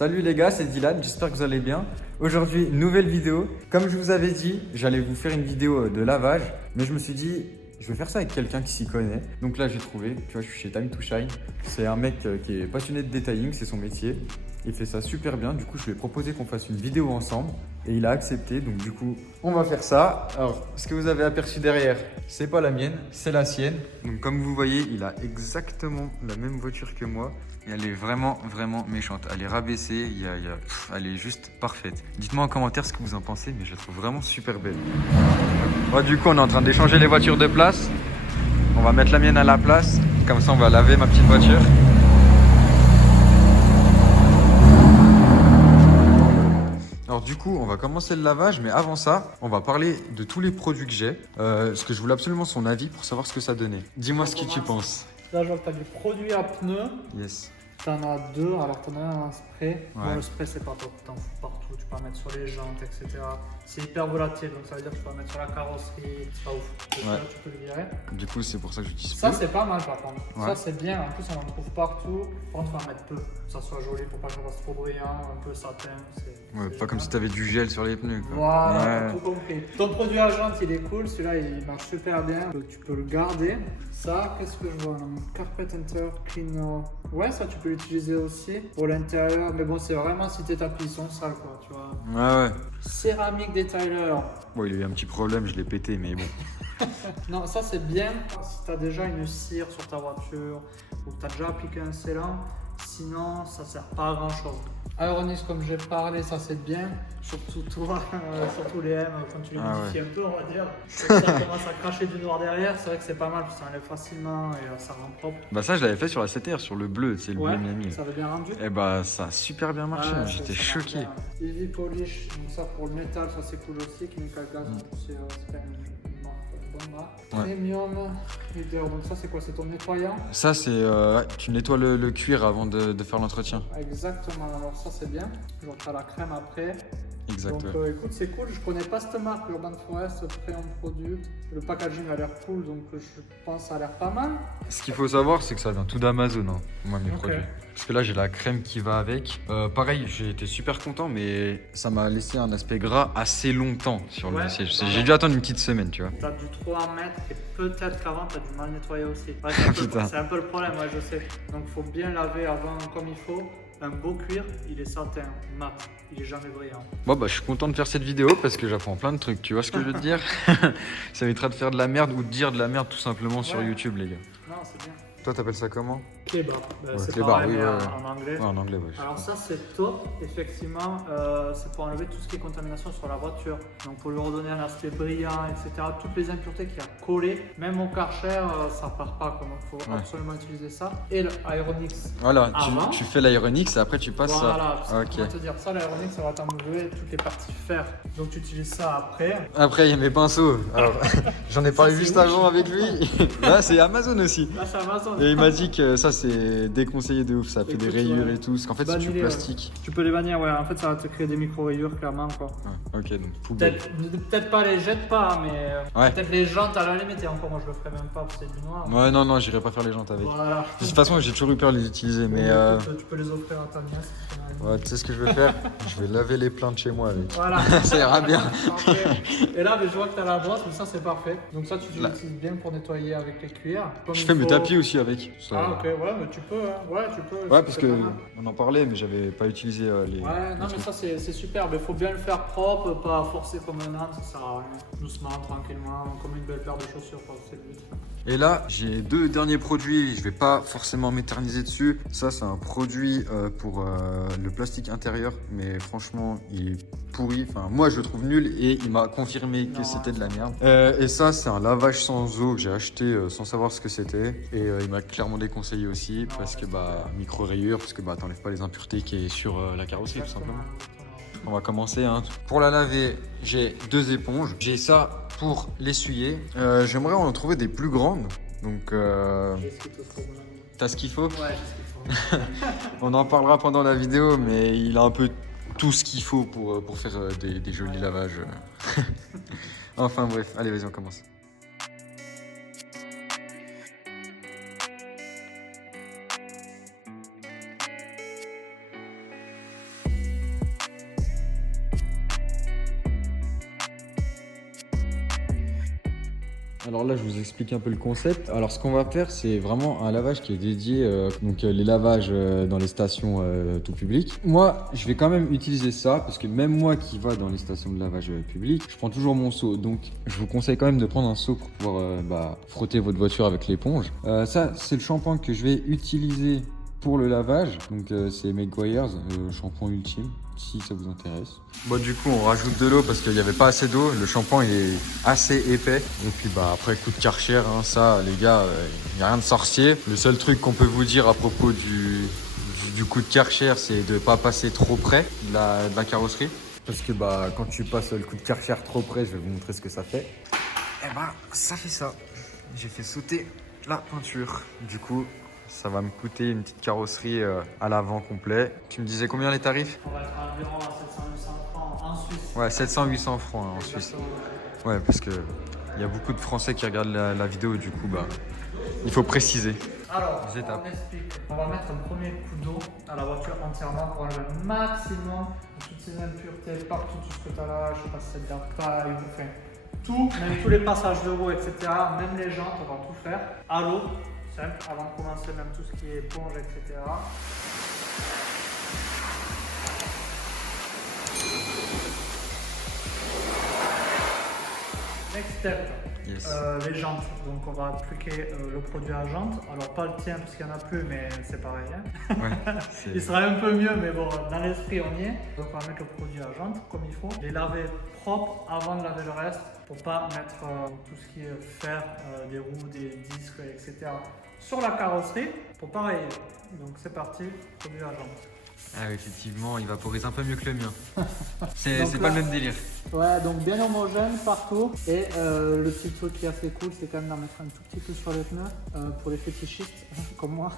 Salut les gars, c'est Dylan, j'espère que vous allez bien. Aujourd'hui, nouvelle vidéo. Comme je vous avais dit, j'allais vous faire une vidéo de lavage, mais je me suis dit, je vais faire ça avec quelqu'un qui s'y connaît. Donc là, j'ai trouvé, tu vois, je suis chez Time to Shine. C'est un mec qui est passionné de detailing, c'est son métier. Il fait ça super bien, du coup, je lui ai proposé qu'on fasse une vidéo ensemble et il a accepté. Donc du coup, on va faire ça. Alors, ce que vous avez aperçu derrière, c'est pas la mienne, c'est la sienne. Donc comme vous voyez, il a exactement la même voiture que moi. Et elle est vraiment méchante. Elle est rabaissée, elle est juste parfaite. Dites-moi en commentaire ce que vous en pensez, mais je la trouve vraiment super belle. Bon, du coup, on est en train d'échanger les voitures de place. On va mettre la mienne à la place. Comme ça, on va laver ma petite voiture. Alors du coup, on va commencer le lavage, mais avant ça, on va parler de tous les produits que j'ai. Parce que je voulais absolument son avis pour savoir ce que ça donnait. Dis-moi ce que tu penses. Là, je vois que tu as du produit à pneus. Yes. Tu en as deux. Alors, tu en as un en spray. Ouais. Bon, le spray, c'est pas top. Tu en fous partout. Tu peux en mettre sur les jantes, etc. C'est hyper volatile. Donc, ça veut dire que tu peux en mettre sur la carrosserie. C'est pas ouf. Donc, Ouais. là, tu peux le virer. Du coup, c'est pour ça que j'utilise Ça, peu. c'est pas mal par contre. Ouais. Ça, c'est bien. En plus, on en trouve partout. Par contre, il faut en mettre peu. Que ça soit joli pour pas que ça fasse trop brillant. Un peu satin. Ouais, c'est pas comme génial. si t'avais du gel sur les pneus, quoi. Voilà, Ouais. t'as tout compris. Ton produit à jante, il est cool. Celui-là, il marche super bien. Tu peux le garder. Ça, qu'est-ce que je vois? Carpet Enter Cleaner. Ouais, ça, tu peux l'utiliser aussi pour l'intérieur. Mais bon, c'est vraiment si tes tapis sont sales, quoi, tu vois. Ouais. Céramique Detailer. Bon, il a eu un petit problème, je l'ai pété, mais bon. Non, ça, c'est bien si tu as déjà une cire sur ta voiture ou que tu as déjà appliqué un scellant. Sinon, ça sert pas à grand chose. Aeronix, comme j'ai parlé, ça c'est bien. Surtout toi, surtout les M, quand tu les modifies un peu, on va dire. Ça commence à cracher du noir derrière. C'est vrai que c'est pas mal, ça enlève facilement et ça rend propre. Bah ça, je l'avais fait sur la 7R, sur le bleu, c'est le bleu Miami. Ça avait bien rendu. Et bah ça a super bien marché, j'étais choqué. Easy Polish, donc ça pour le métal, ça c'est cool aussi. Chemical Gas, c'est pas une bonne marque. Premium Leader, donc ça c'est quoi? C'est ton nettoyant? Ça c'est, tu nettoies le cuir avant de faire l'entretien. Exactement, alors ça c'est bien. Genre tu as la crème après. Exact. Donc écoute, c'est cool. Je connais pas cette marque, Urban Forest Premium Product. Le packaging a l'air cool, donc je pense que ça a l'air pas mal. Ce qu'il faut savoir, c'est que ça vient tout d'Amazon, hein, moi mes produits. Parce que là j'ai la crème qui va avec. Pareil, j'ai été super content, mais ça m'a laissé un aspect gras assez longtemps sur le siège. J'ai dû attendre une petite semaine, tu vois. T'as dû trop en mettre et peut-être qu'avant t'as du mal nettoyer aussi. Ouais, c'est un peu le problème, ouais, je sais. Donc faut bien laver avant comme il faut. Un beau cuir, il est satin, mat, il est jamais brillant. Bon bah je suis content de faire cette vidéo parce que j'apprends plein de trucs, tu vois ce que je veux te dire. Ça évitera de faire de la merde ou de dire de la merde tout simplement sur YouTube, les gars. Non, c'est bien. Toi t'appelles ça comment? Kebab, c'est kebab, pareil, oui, mais ouais. en anglais. Ouais, en anglais, ouais. Alors ça c'est top, effectivement, c'est pour enlever tout ce qui est contamination sur la voiture. Donc pour lui redonner un aspect brillant, etc. Toutes les impuretés qu'il y a collées, même au Karcher, ça part pas. Donc il faut absolument utiliser ça. Et le Aeronix. Voilà, tu fais l'Aeronix et après tu passes voilà, ça. Comment te dire ça, l'Aeronix, ça va t'enlever toutes les parties fer. Donc tu utilises ça après. Après il y a mes pinceaux. Alors j'en ai parlé juste avant avec lui. Là c'est Amazon aussi. Là c'est Amazon. Et il m'a dit que ça c'est déconseillé de ouf, ça fait des rayures et tout, parce qu'en fait c'est du plastique. Tu peux les bannir, ouais, en fait ça va te créer des micro-rayures clairement quoi. Ok, donc poubelle. Peut-être pas les jette pas, mais peut-être les jantes à la limite, et encore moi je le ferais même pas parce que c'est du noir. Ouais, non, j'irai pas faire les jantes avec. Voilà. De toute façon j'ai toujours eu peur de les utiliser, mais Tu peux les offrir à ta nièce. ouais, tu sais ce que je vais faire? Je vais laver les pleins de chez moi avec. Voilà. Ça ira bien. Et là, je vois que tu as la brosse, mais ça c'est parfait. Donc ça tu l'utilises bien pour nettoyer avec les cuirs. Je fais mes tapis aussi avec. Ah ok, ouais, mais tu peux, hein. Ouais, tu peux. Ouais, parce que on en parlait, mais j'avais pas utilisé les. Ouais, non, mais ça c'est super. Il faut bien le faire propre, pas forcer comme un âne, ça sert à rien. Doucement, tranquillement, comme une belle paire de chaussures, quoi. C'est le but. Et là, j'ai deux derniers produits. Je vais pas forcément m'éterniser dessus. Ça, c'est un produit pour le plastique intérieur, mais franchement, il est pourri. Enfin, moi, je le trouve nul et il m'a confirmé que c'était de la merde. Et ça, c'est un lavage sans eau que j'ai acheté sans savoir ce que c'était. Et il m'a clairement déconseillé aussi parce que micro rayures, parce que t'enlèves pas les impuretés qui est sur la carrosserie tout simplement. On va commencer. Pour la laver, j'ai deux éponges. J'ai ça pour l'essuyer. J'aimerais en trouver des plus grandes. Donc, t'as ce qu'il faut? Ouais, j'ai ce qu'il faut. On en parlera pendant la vidéo, mais il a un peu tout ce qu'il faut pour faire des jolis lavages. Enfin bref, allez, vas-y, on commence. Alors là, je vous explique un peu le concept. Alors, ce qu'on va faire, c'est vraiment un lavage qui est dédié, les lavages dans les stations tout public. Moi, je vais quand même utiliser ça parce que même moi qui va dans les stations de lavage public, je prends toujours mon seau. Donc, je vous conseille quand même de prendre un seau pour pouvoir frotter votre voiture avec l'éponge. Ça, c'est le shampoing que je vais utiliser pour le lavage. Donc, c'est Meguiar's shampoing ultime, si ça vous intéresse. Bon, du coup, on rajoute de l'eau parce qu'il n'y avait pas assez d'eau. Le shampoing il est assez épais. Et puis, après, coup de Karcher, hein, ça, les gars, il n'y a rien de sorcier. Le seul truc qu'on peut vous dire à propos du coup de Karcher, c'est de ne pas passer trop près de la carrosserie. Parce que quand tu passes le coup de Karcher trop près, je vais vous montrer ce que ça fait. Et ça fait ça. J'ai fait sauter la peinture. Du coup, ça va me coûter une petite carrosserie à l'avant complet. Tu me disais combien les tarifs? On va être environ à 700-800 francs en Suisse. Ouais, 700-800 francs en Suisse. Ouais, parce que il y a beaucoup de Français qui regardent la vidéo, du coup, il faut préciser. Alors, Les étapes. on explique. On va mettre un premier coup d'eau à la voiture entièrement pour enlever le maximum de toutes ces impuretés, partout, tout ce que tu as là, je sais pas si c'est de la paille, enfin, tout, même tous les passages de roue, etc., même les jantes, on va tout faire à l'eau, simple, avant de commencer même tout ce qui est éponge, etc. Next step, Yes. les jantes. Donc on va appliquer le produit à jantes. Alors pas le tien parce qu'il n'y en a plus, mais c'est pareil. Hein. Ouais, Il serait un peu mieux, mais bon, dans l'esprit on y est. Donc on va mettre le produit à jantes comme il faut. Les laver propres avant de laver le reste pour pas mettre tout ce qui est fer, des roues, des disques, etc. sur la carrosserie pour pareil. Donc c'est parti, produit à jantes. Ah oui, effectivement, il vaporise un peu mieux que le mien. C'est Donc pas là- le même délire. Ouais, donc bien homogène partout. Et le petit truc qui est assez cool, c'est quand même d'en mettre un tout petit peu sur les pneus pour les fétichistes comme moi,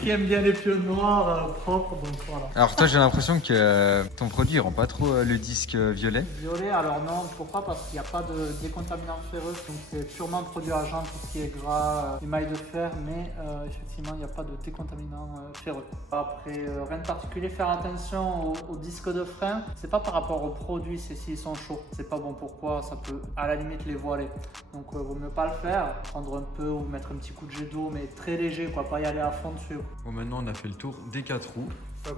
qui aiment bien les pneus noirs propres. Donc voilà. Alors toi, j'ai l'impression que ton produit rend pas trop le disque violet. Violet, alors non, pourquoi? Parce qu'il n'y a pas de décontaminant ferreux, donc c'est purement produit à agent, tout ce qui est gras, émail de fer, mais effectivement, il n'y a pas de décontaminant ferreux. Après, rien de particulier, faire attention aux disques de frein, c'est pas par rapport aux produits, c'est s'ils sont chauds. C'est pas bon pourquoi, ça peut à la limite les voiler. Donc, vaut mieux pas le faire, prendre un peu ou mettre un petit coup de jet d'eau, mais très léger, quoi, pas y aller à fond dessus. Bon, maintenant, on a fait le tour des 4 roues.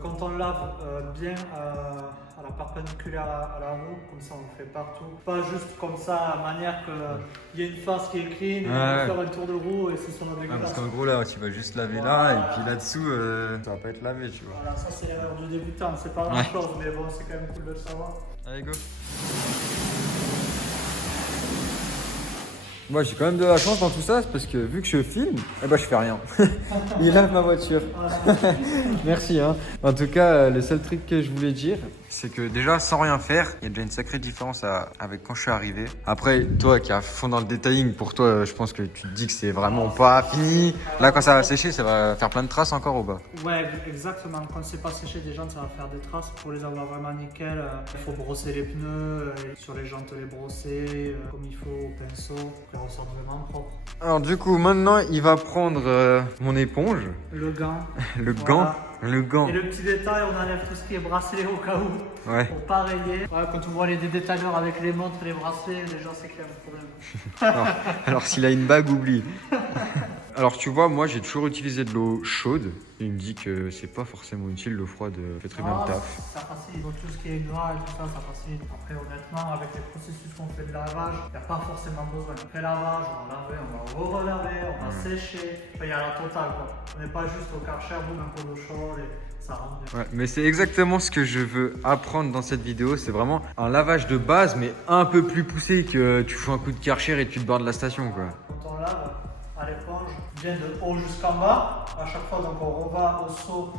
Quand on lave bien à la perpendiculaire à la roue, comme ça on le fait partout. Pas juste comme ça, à manière qu'il y ait une face qui est clean, et on va faire un tour de roue et c'est sur la dégueulasse. Parce qu'en gros, là, tu vas juste laver là, et puis là-dessous, ça va pas être lavé, tu vois. Voilà, ça c'est l'erreur du débutant, c'est pas grand chose, mais bon, c'est quand même cool de le savoir. Allez, go. Moi, j'ai quand même de la chance dans tout ça, parce que vu que je filme, je fais rien. Il lave ma voiture. Merci. Hein. En tout cas, le seul truc que je voulais dire, c'est que déjà, sans rien faire, il y a déjà une sacrée différence avec quand je suis arrivé. Après, toi qui es à fond dans le detailing, pour toi, je pense que tu te dis que c'est vraiment pas fini. Là, quand ça va sécher, ça va faire plein de traces encore au bas. Ouais, exactement. Quand c'est pas séché des jantes, ça va faire des traces. Pour les avoir vraiment nickel, il faut brosser les pneus, sur les jantes les brosser comme il faut au pinceau, pour qu'elles ressortent vraiment propres. Alors du coup, maintenant, il va prendre mon éponge. Le gant. Le Voilà. gant. Le gant. Et le petit détail, on enlève tout ce qui est bracelet au cas où, Ouais. pour pas rayer. Ouais, quand on voit les détailleurs avec les montres et les bracelets, déjà c'est qu'il y a un problème. Alors s'il a une bague, oublie. Alors tu vois, moi j'ai toujours utilisé de l'eau chaude. Il me dit que c'est pas forcément utile, l'eau froide fait très bien le taf. Ça facilite. Donc tout ce qui est gras et tout ça, ça facilite. Après, honnêtement, avec les processus qu'on fait de lavage, il n'y a pas forcément besoin. Après lavage, on va laver, on va relaver, on va sécher. Enfin, il y a la totale, quoi. On n'est pas juste au Karcher, boum, un pot d'eau chaude et ça rentre bien. Ouais, mais c'est exactement ce que je veux apprendre dans cette vidéo. C'est vraiment un lavage de base, mais un peu plus poussé que tu fous un coup de Karcher et tu te barres de la station, quoi. Quand on lave à l'éponge, bien de haut jusqu'en bas. À chaque fois, donc on reva au seau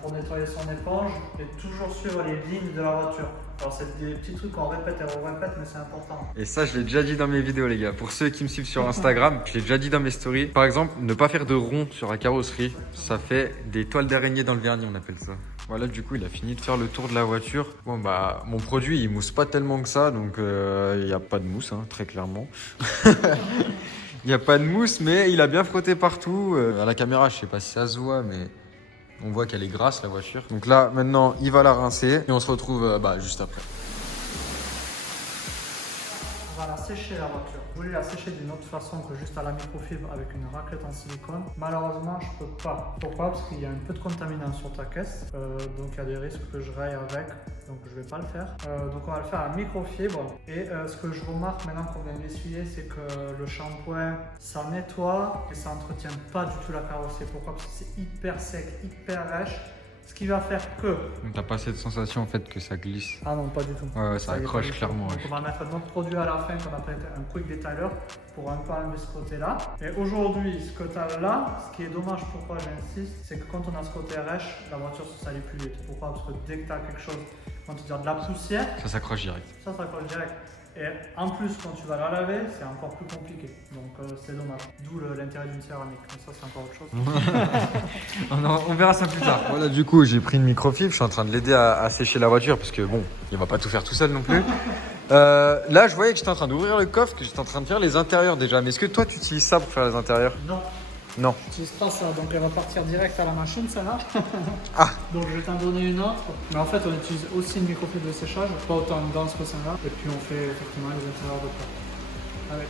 pour nettoyer son éponge et toujours suivre les lignes de la voiture. Alors c'est des petits trucs qu'on répète et on répète, mais c'est important. Et ça, je l'ai déjà dit dans mes vidéos, les gars. Pour ceux qui me suivent sur Instagram, je l'ai déjà dit dans mes stories. Par exemple, ne pas faire de rond sur la carrosserie. Ça fait des toiles d'araignée dans le vernis, on appelle ça. Voilà, du coup, il a fini de faire le tour de la voiture. Bon, mon produit, il mousse pas tellement que ça, donc il n'y a pas de mousse, hein, très clairement. Il n'y a pas de mousse, mais il a bien frotté partout. À la caméra, je sais pas si ça se voit, mais on voit qu'elle est grasse, la voiture. Donc là, maintenant, il va la rincer et on se retrouve juste après. va la sécher la voiture. Je voulais la sécher d'une autre façon que juste à la microfibre avec une raclette en silicone. Malheureusement, je peux pas. Pourquoi? Parce qu'il y a un peu de contaminant sur ta caisse. Donc il y a des risques que je raye avec. Donc je vais pas le faire. Donc on va le faire à microfibre. Et ce que je remarque maintenant qu'on vient d'essuyer, c'est que le shampoing, ça nettoie et ça entretient pas du tout la carrosserie. Pourquoi? Parce que c'est hyper sec, hyper rêche. Ce qui va faire que... Donc t'as pas cette sensation en fait que ça glisse? Ah non, pas du tout. Ouais, ça accroche clairement. Donc on va mettre un autre produit à la fin qu'on appelle un quick detailer pour un peu enlever ce côté-là. Et aujourd'hui, ce que tu as là, ce qui est dommage, pourquoi j'insiste, c'est que quand on a ce côté rêche, la voiture se salit plus vite. Pourquoi? Parce que dès que tu as quelque chose, quand tu dis de la poussière, Ça s'accroche direct. ça s'accroche direct. Et en plus, quand tu vas la laver, c'est encore plus compliqué. Donc c'est dommage. D'où l'intérêt d'une céramique. Mais ça, c'est encore autre chose. On verra ça plus tard. Voilà, du coup, j'ai pris une microfibre. Je suis en train de l'aider à sécher la voiture parce que bon, il va pas tout faire tout seul non plus. Là, je voyais que j'étais en train d'ouvrir le coffre, que j'étais en train de faire les intérieurs déjà. Mais est-ce que toi, tu utilises ça pour faire les intérieurs? Non. Non. J'utilise pas ça, donc elle va partir direct à la machine, celle-là. Ah. Donc je vais t'en donner une autre. Mais en fait, on utilise aussi une microfibre de séchage, pas autant dense que celle-là. Et puis on fait effectivement les intérieurs de plat. Avec.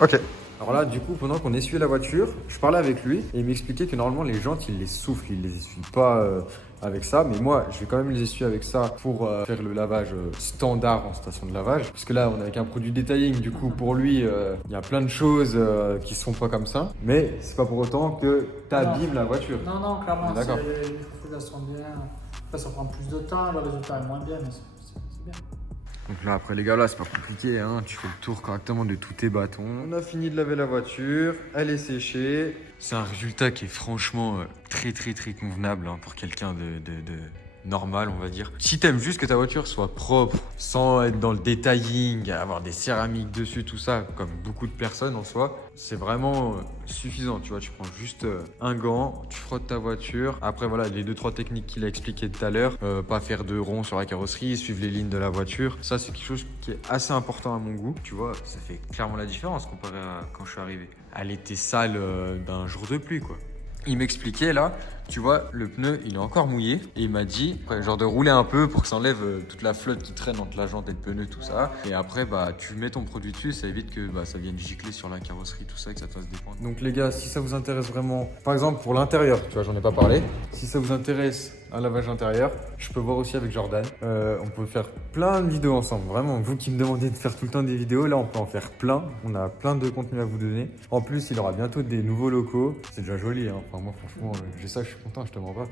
Ok. Alors là, du coup, pendant qu'on essuyait la voiture, je parlais avec lui et il m'expliquait que normalement les jantes, il les souffle, il les essuie pas avec ça. Mais moi, je vais quand même les essuyer avec ça pour faire le lavage standard en station de lavage. Parce que là, on est avec un produit detailing, du coup, pour lui, il y a plein de choses qui sont pas comme ça. Mais c'est pas pour autant que tu abîmes la voiture. Non, non, clairement, D'accord. les microfibres sont bien. Après, ça prend plus de temps, le résultat est moins bien, mais c'est bien. Donc là, après les gars, là, c'est pas compliqué, hein. Tu fais le tour correctement de tous tes bâtons. On a fini de laver la voiture, elle est séchée. C'est un résultat qui est franchement très convenable hein, pour quelqu'un de normal, on va dire. Si t'aimes juste que ta voiture soit propre, sans être dans le detailing, avoir des céramiques dessus, tout ça, comme beaucoup de personnes en soi, c'est vraiment suffisant. Tu vois, tu prends juste un gant, tu frottes ta voiture. Après, voilà, les 2-3 techniques qu'il a expliquées tout à l'heure, pas faire de rond sur la carrosserie, suivre les lignes de la voiture. Ça, c'est quelque chose qui est assez important à mon goût. Tu vois, ça fait clairement la différence comparé à quand je suis arrivé. Elle était sale d'un jour de pluie, quoi. Il m'expliquait là, tu vois, le pneu il est encore mouillé et il m'a dit, genre de rouler un peu pour que ça enlève toute la flotte qui traîne entre la jante et le pneu, tout ça. Et après, bah, tu mets ton produit dessus, ça évite que ça vienne gicler sur la carrosserie, tout ça, et que ça te fasse dépendre. Donc les gars, si ça vous intéresse vraiment, par exemple pour l'intérieur, tu vois, j'en ai pas parlé. Si ça vous intéresse un lavage intérieur, je peux voir aussi avec Jordan. On peut faire plein de vidéos ensemble. Vraiment, vous qui me demandez de faire tout le temps des vidéos, là on peut en faire plein. On a plein de contenu à vous donner. En plus, il aura bientôt des nouveaux locaux. C'est déjà joli, hein. Enfin moi franchement, j'ai ça, je suis content, je te mens pas.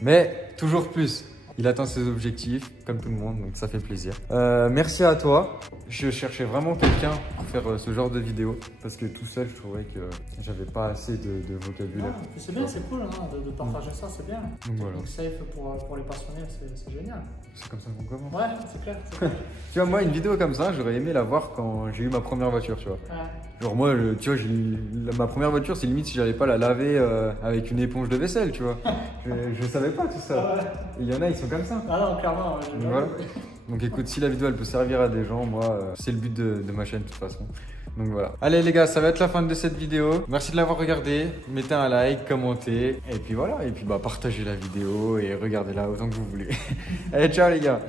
Mais toujours plus. Il atteint ses objectifs, comme tout le monde, donc ça fait plaisir. Merci à toi. Je cherchais vraiment quelqu'un pour faire ce genre de vidéo, parce que tout seul, je trouvais que j'avais pas assez de vocabulaire. Ah, c'est bien, c'est cool hein, de partager ça, c'est bien. Donc voilà. Donc safe pour les passionnés, c'est génial. C'est comme ça qu'on commence. Ouais, c'est clair. C'est clair. Tu vois, moi, une vidéo comme ça, j'aurais aimé la voir quand j'ai eu ma première voiture, tu vois. Ouais. Genre moi, tu vois, ma première voiture, c'est limite si j'allais pas la laver avec une éponge de vaisselle, tu vois. Je savais pas tout ça. Ouais. Et il y en a, ils sont comme ça. Ah non, clairement. Donc, voilà. Donc écoute, si la vidéo elle peut servir à des gens, moi, c'est le but de ma chaîne de toute façon. Donc voilà. Allez les gars, ça va être la fin de cette vidéo. Merci de l'avoir regardé. Mettez un like, commentez. Et puis voilà. Et puis partagez la vidéo et regardez-la autant que vous voulez. Allez, ciao les gars.